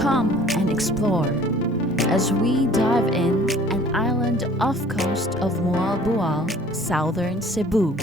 Come and explore as we dive in an island off coast of Moalboal, southern Cebu.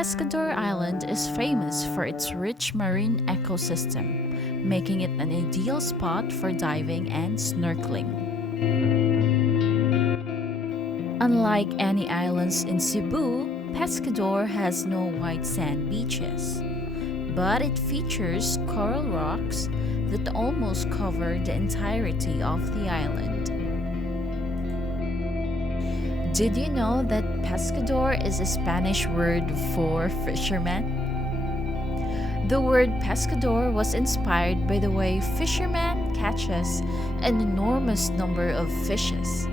Pescador Island is famous for its rich marine ecosystem, making it an ideal spot for diving and snorkeling. Unlike any islands in Cebu, Pescador has no white sand beaches, but it features coral rocks that almost cover the entirety of the island. Did you know that pescador is a Spanish word for fisherman? The word pescador was inspired by the way fishermen catches an enormous number of fishes.